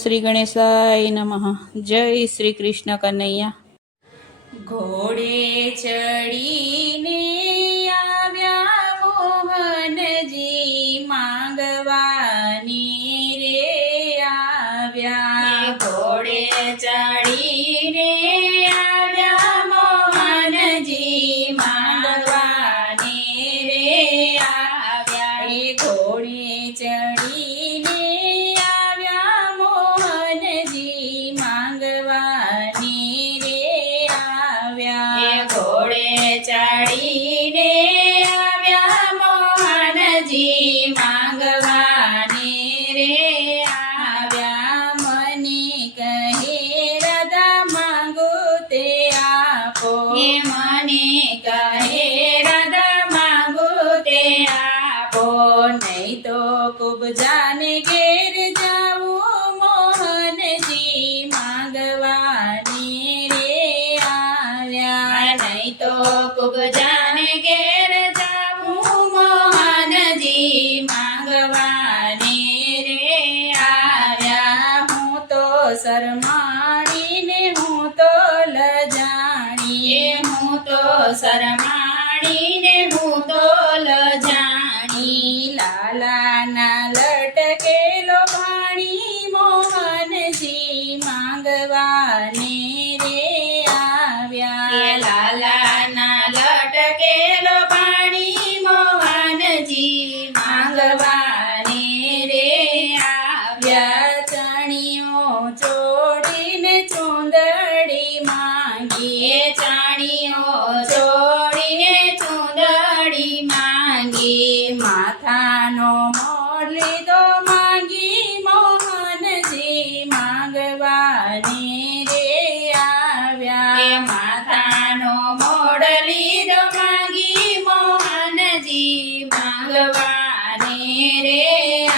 શ્રી ગણેશાય નમઃ. જય શ્રી કૃષ્ણ કનૈયા. ઘોડે ચડીને આવ્યા મોહનજી માંગવાની રે આવ્યા. ઘોડે ચડીને આવ્યા મોહનજી માંગવાની રે આવ્યા. એ ઘોડે ચડીને આવ્યા મોહનજી માંગવાની રે આવ્યા. એ ઘોડે ચડીને આવ્યા મોહનજી માંગવાની રે આવ્યા. મને કહે રાધા માંગો તે આપો. એ મને કહે રાધા માંગો તે આપો. નહીં તો ખૂબ જાને ઘેર જાવું મોહનજી માંગવાની રે આવ્યા. નહીં તો ખૂબ જાને ઘેર જાવું મોહનજી માંગવાની રે આવ્યા. હું તો શરમાડીને હું તો લજાણી. એ હું તો શરમાડીને હું તો લજાણી. લાલાના લટકેલો ભાણી મોહનજી માંગવાની રે આવ્યા. એ લાલાના લટકેલો પાણી મોહનજી માંગવાની રે આવ્યા. ચાણીઓ ચોડીને ચૂંદડી માંગી. એ ચાણીઓ ચોડીને ચૂંદડી માંગી. માથાનો મોર લીધો માંગી મોહનજી માંગવાની રે એ આવ્યા. માથાનો મોડ લીધો માંગી મોહનજી માંગવાની રે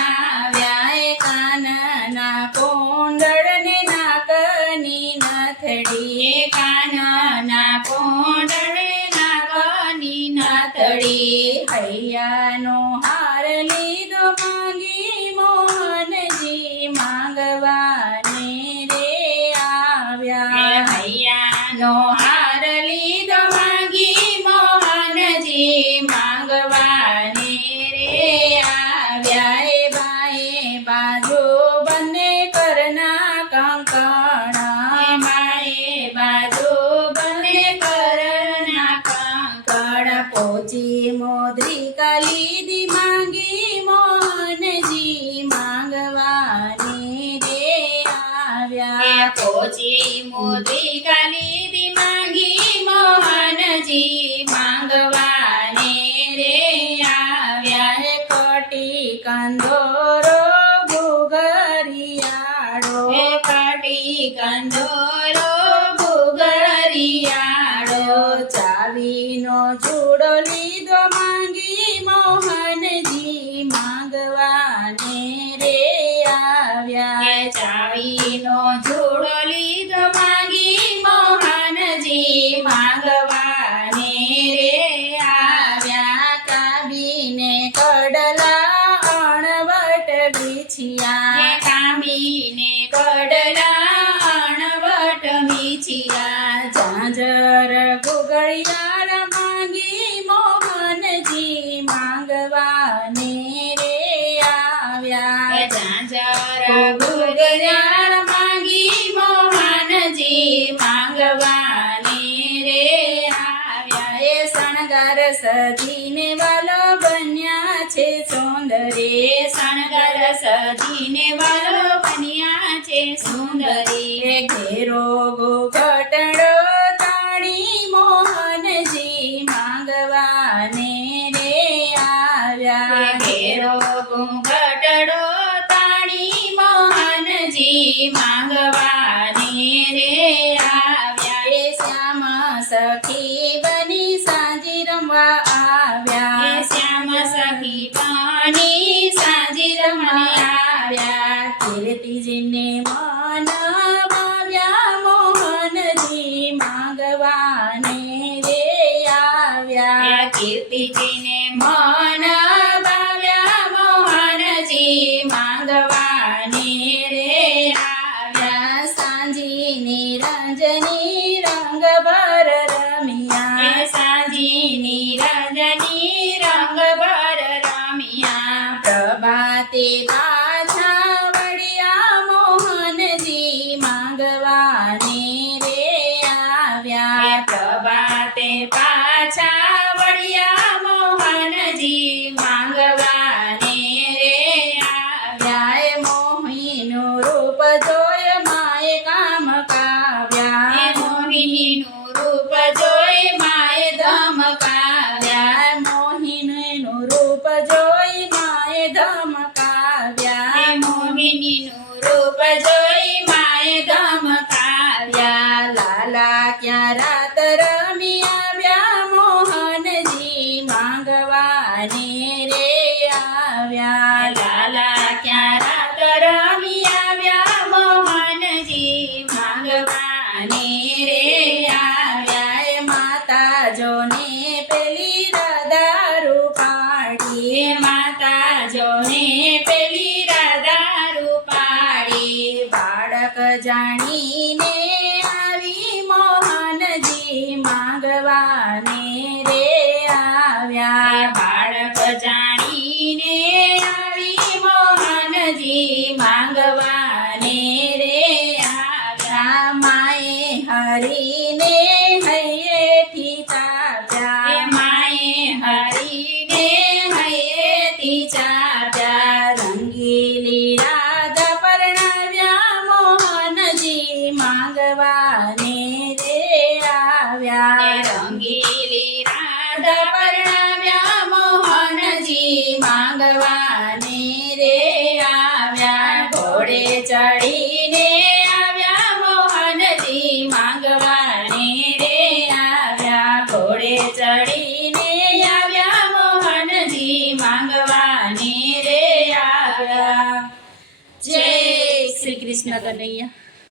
આવ્યા. એ કાનના કુંડળને નાકની નથડી. એ કાનના કોંડળે નાગની નાથડી. હૈયાનો હાર લીધો માંગી મોહનજી માંગવાની રે એ આવ્યા. હૈયાનો હાર લીધો માંગી મોહનજી માંગવાની રે આવ્યા. એ બાએ બાજુ બંને કરના કંકણા. એ માએ બાજુ બંને કરના કંકણ. પોચી મોદ્રિકા લીધી માંગી મોહનજી માંગવાની રે એ આવ્યા. પોચી મોદિકા લીધી માંગી મોહનજી માંગવાની રે આવ્યા. એ કટી કંદોરો ગુગરિયાળો. એ કાટી કંદોરો ભૂગરિયાળો. ચાવીનો ચૂડો લીધો માંગી મોહનજી માંગવાની રે આવ્યા. એ ચાવીનો જોડો લીધો માંગી મોહનજી માંગવાની રે આવ્યા. કાબીને કડલા અણવટ એ બીછિયા. કામીને કડલા અણવટ મીછિયા. ઝાંઝર ગુગળિયાળ માંગી મોહનજી માંગવાની રે આવ્યા. એ ઝાંઝર ગુગળિયાળ માંગી મોહનજી માંગવાની રે આવ્યા. એ શણગાર સજીને વાલો બન્યા છે સુંદરી. એ શણગાર સજીને વાલો બન્યા છે સુંદરી. એ ઘેરો ઘટડો તાણી મોહનજી માંગવાને રે આવ્યા. એ ઘેરો ઘૂંઘટડો તાણી મોહનજી માંગવાની રે આવ્યા. એ શ્યામ સખી બની સાંજી રમવા એ આવ્યા. શ્યામ સખી પાણી સાંજી રમવા આવ્યા. કીર્તિજીને મન ભાવ્યા મોહનજી માંગવાને રે આવ્યા. એ કીર્તિજીને મન ભાવ્યા મોહનજી માંગવાની રે આવ્યા. આવ્યા પ્રભાતે પાછા વળ્યા મોહનજી માંગવાને રે આવ્યા. વ્યાય મોહીનું રૂપ જોય માએ કામ કાવ્યા મોહિનીનું રૂપ જોઈ માએ ધમકાવ્યા. મોહિનીનું રૂપ જોઈ માએ ધમકાવ્યા મોહિનીનું રૂપ જોઈ માએ ધમકાવ્યા. લાલા ક્યાં રાત રમી આવ્યા મોહનજી માંગવાને રે આવ્યા લાલા ક્યાં રાત રમી આવ્યા મોહનજી માંગવાને રે આવ્યા. માતા જોને પેલી રાધારું પાડી માતા જોને પેલી રાધા રૂપાળી. બાળક જાણીને આવી મોહનજી માંગવાને રે આવ્યા બાળક જાણીને આવી મોહનજી માંગવાને રે આવ્યા. માએ હરીને હૈયેથી ચાપ્યા માએ હરીને હૈયેથી ચાપ્યા. રંગીલી રાધા પરણાવ્યા મોહનજી માંગવાને રે આવ્યા રંગીલી રાધા પરણાવ્યા મોહનજી માંગવાને રે આવ્યા. ઘોડે ચડીને આવ્યા મોહનજી માંગવાને રે આવ્યા. ઘોડે ચડીને આવ્યા મોહનજી માંગવાને રે આવ્યા. જય શ્રી કૃષ્ણ કનૈયા.